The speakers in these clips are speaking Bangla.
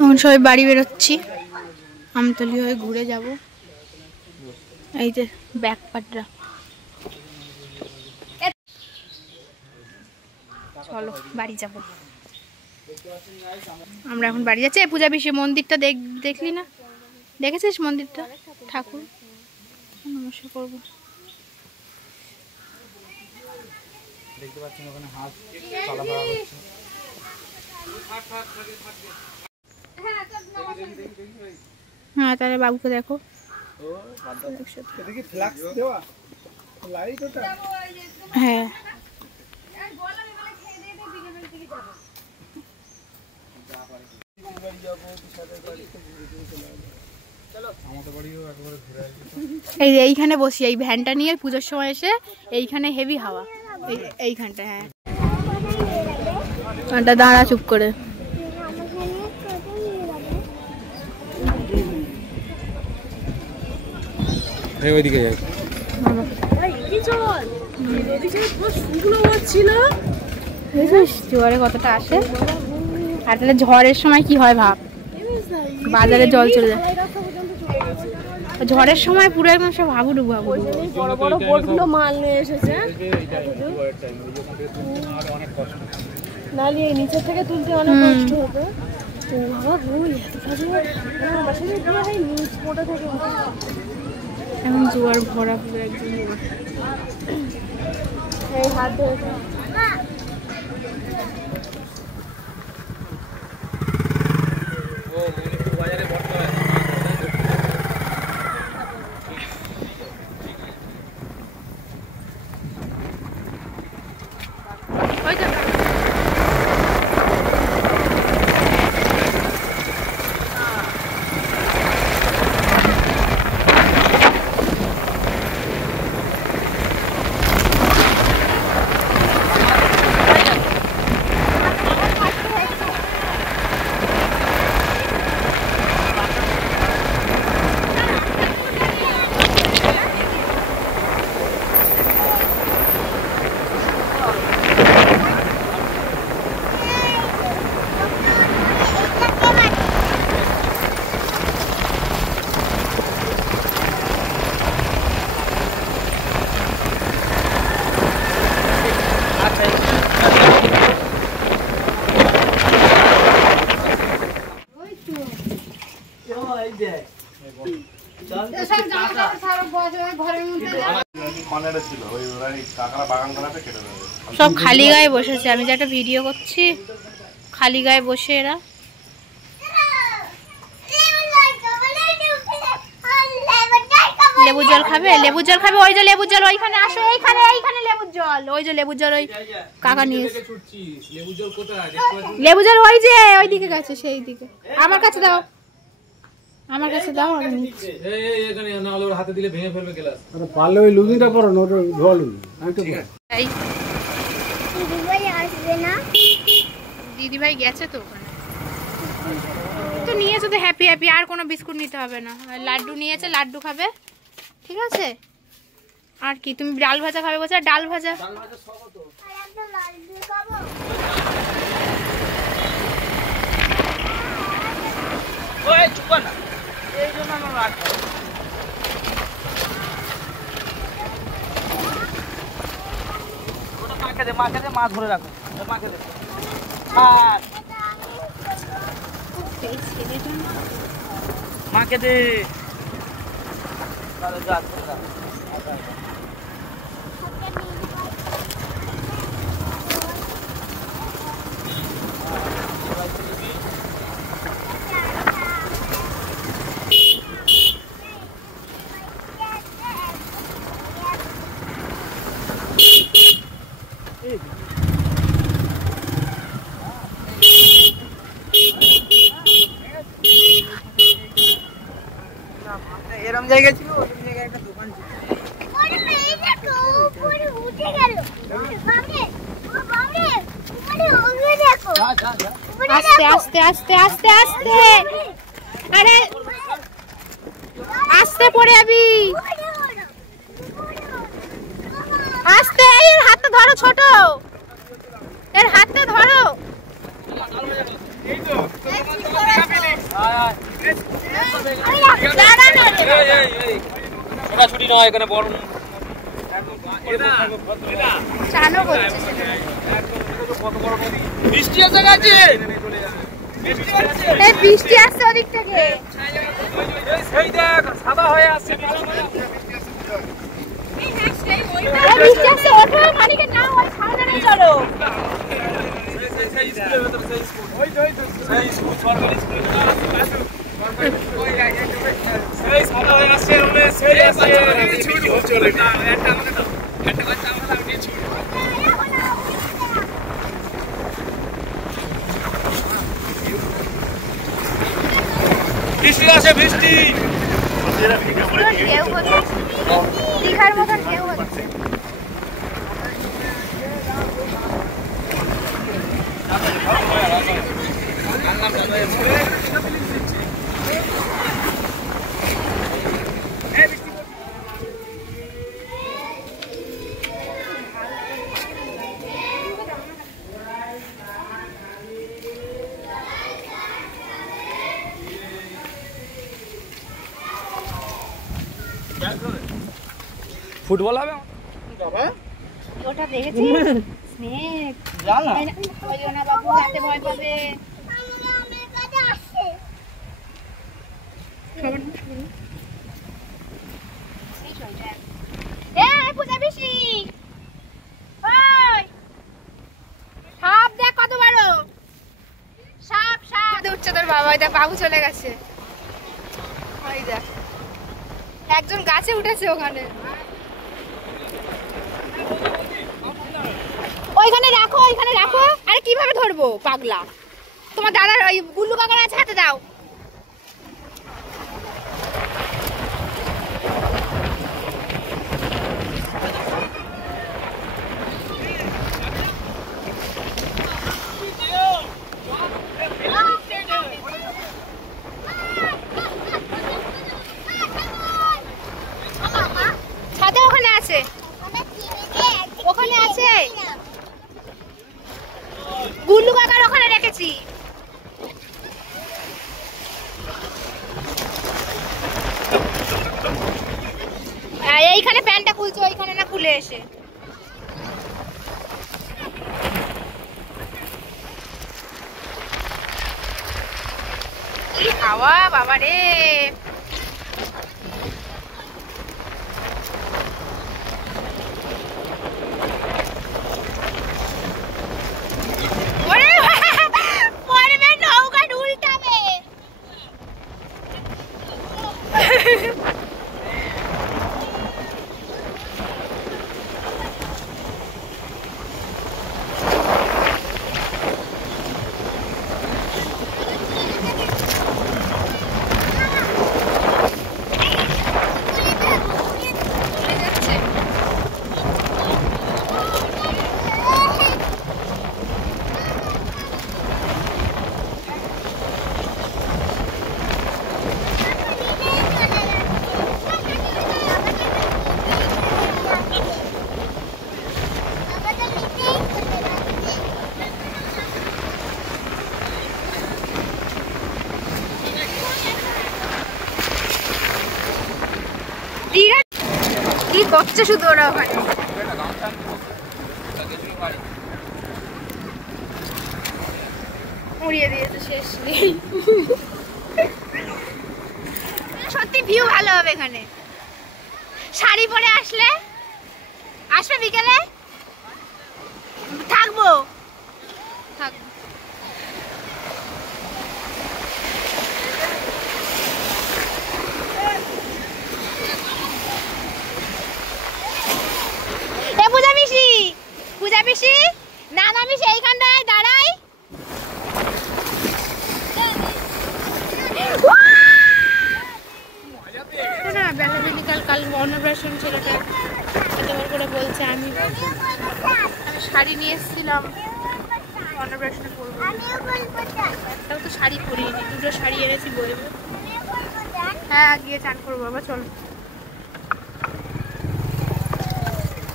এখন সবাই বাড়ি বেরোচ্ছি, আমতলি হয়ে ঘুরে যাব। এই যে ব্যাকপাটরা, চলো বাড়ি যাব। আমরা এখন বাড়ি যাচ্ছি। পূজা পিসি মন্দিরটা দেখলি না? দেখেছিস মন্দিরটা? ঠাকুর নমস্কার করবো। দেখতে পাচ্ছেন ওখানে হাঁস চলাফেরা করছে। হ্যাঁ তাহলে বাবুকে দেখো। হ্যাঁ এই যে এইখানে বসি, এই ভ্যানটা নিয়ে পুজোর সময় এসে এইখানে হেভি হাওয়া, এইখানটা। হ্যাঁ দাঁড়া চুপ করে। ওইদিকে যাই। জোয়ারে কতটা আসে, আর তাহলে ঝড়ের সময় কি হয় ভাব, বাজারে জল চলে যায়। ঝড়ের সময় পুরো একদম সব হাবুডুবু হাবুডুবু। বড় বড় বোটগুলো মাল নিয়ে এসেছে, নাহলে এই নিচে থেকে তুলতে অনেক কষ্ট হতো। এখন জোয়ার ভরা পুরো একদম। এই হাত ধরে সব খালি গায়ে বসেছে। আমি যে একটা ভিডিও করছি, খালি গায়ে বসে এরা। লেবু জল খাবে, লেবু জল খাবে। ওই যে লেবু জল ওইখানে, আসো এইখানে, এইখানে লেবুর জল। ওই যে লেবুর জল, ওই কাকা নিয়ে লেবু জল ওই যে ওইদিকে গেছে, সেই দিকে। আমার কাছে দাও, আমার কাছে দাও। আমি নিচ্ছি। এখানে না হলে ওর হাতে দিলে ভেঙে ফেলবে গ্লাস। আরে পারলে ওই লুঙ্গিটা পরো না, ওটা ধোয়া লুঙ্গি। আমি তো দিদিভাই আসবে না? দিদিভাই গেছে তো ওখানে। তো নিয়েছে তো হ্যাপি হ্যাপি, আর কোনো বিস্কুট নিতে হবে না। লাড্ডু নিয়েছে, লাড্ডু খাবে, ঠিক আছে। আর কি তুমি ডাল ভাজা খাবে বলছো? ডাল ভাজা, মাছ ধরে রাখো, মাকে দে। এরকম জায়গা ছিল, ওই জায়গায় একটা দোকান ছিল। আস্তে আস্তে আস্তে আস্তে আস্তে, আরে আস্তে পড়ে যাবি, আস্তে। এর হাতটা ধরো, ছোট এর হাতটা ধরো। ছোটাছুটি নয় এখানে বড় চানও করছে বৃষ্টি আছে গাছে বৃষ্টি আসছে ওদিক থেকে সেই দেখ সাদা হয়ে আসছে বৃষ্টি আসছে ওঠো মালিকে না হয় সামনে চলো বৃষ্টি আছে বৃষ্টি ঢেউ হচ্ছে দীঘার মতন ঢেউ হচ্ছে ফুটবল হবে ওটা দেখেছিস স্নেক জানা ওই না বাবু রাতে ভয় পাবে পূজা পিসি সাপ দেখ কত বড় সাপ সাপ উঠছে তোর বাবা ওই দেখ বাবু চলে গেছে ওই দেখ একজন গাছে উঠেছে ওখানে ওইখানে রাখো আরে কিভাবে ধরবো পাগলা তোমার দাদার ওই গুল্লু কাকার আছে হাতে দাও ছাদে ওখানে আছে গুল্লু কাকার ওখানে রেখেছি এইখানে প্যান্টটা খুলছে ওইখানে না খুলে এসে কি হাওয়া বাবা রে কি করছে শুধু ওরা ওখানে উড়িয়ে দিয়েছে শেষ নেই সত্যি ভিউ ভালো হবে এখানে শাড়ি পরে আসবে বিকেলে থাকবো পূজা পিসি নানা পিসি এইখানটায় দাঁড়াই না বেলা বিকাল কাল অন্নপ্রাশন ছেলেটা এতবার করে বলছে আমি শাড়ি নিয়ে এসেছিলাম অন্নপ্রাশনে পরবো তাও তো শাড়ি পরিনি দুটো শাড়ি এনেছি বলবো হ্যাঁ গিয়ে চান করবো বাবা চলো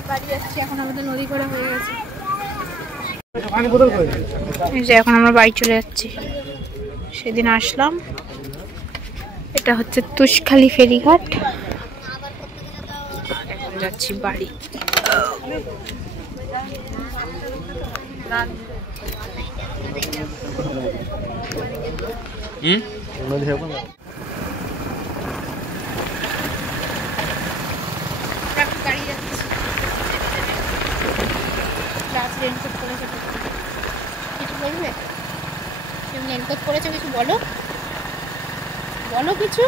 বাড়ি যাচ্ছি এখন আমাদের নদী ঘোরা হয়ে গেছে এখন আমরা বাড়ি চলে যাচ্ছি সেদিন আসলাম। এটা হচ্ছে তুষখালী ফেরিঘাট। এখন যাচ্ছি বাড়ি। গাড়ি যাচ্ছে। রেনকোট করেছে, কিছু বলবে? তুমি রেনকোট করেছো, কিছু বলো, বলো কিছু।